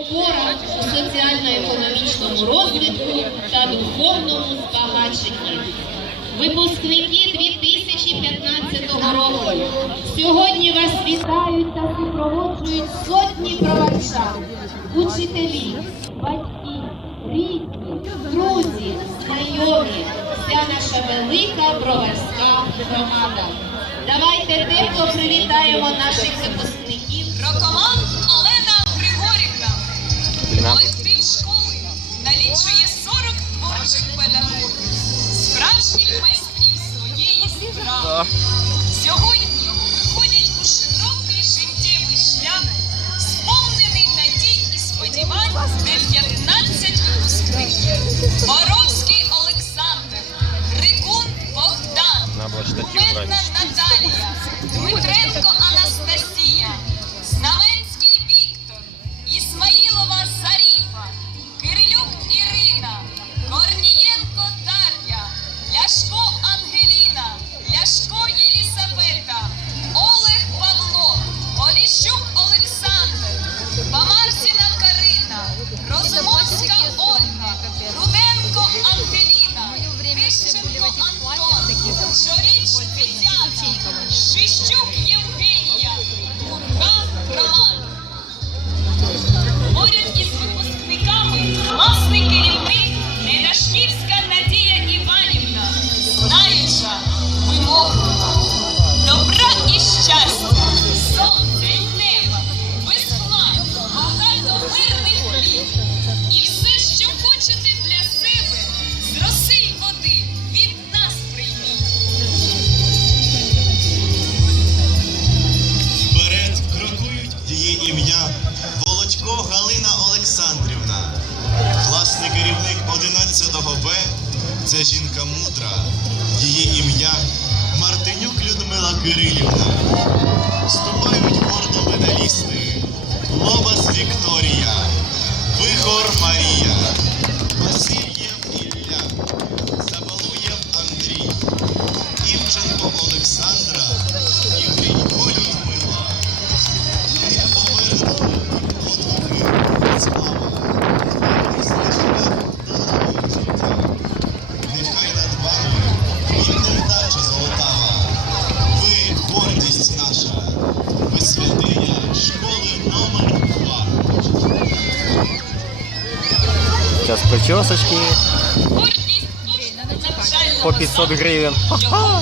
опора у соціально-економічному розвитку та духовному збагаченні. Випускники 2015 року сьогодні вас вітають та супроводжують сотні броварчан, учителі, батьки, рідні, друзі, знайомі, вся наша велика броварська громада. Давайте тепло привітаємо наших випускників. Сьогодні виходять у широкий життєвий шлях, сповнений надій і сподівань 19 випускників. Боровський Олександр, Григун Богдан, брать. Наталія, Дмитренко Розумовська Ольга, Руденко Ангеліна, Тищенко Антон, 11 Б. Це жінка мудра. Її ім'я Мартинюк Людмила Кирилівна. Вступають гордо медалісти. Лобас Вікторія, Вихор Марія, Сейчас причесочки по 500 гривен. Його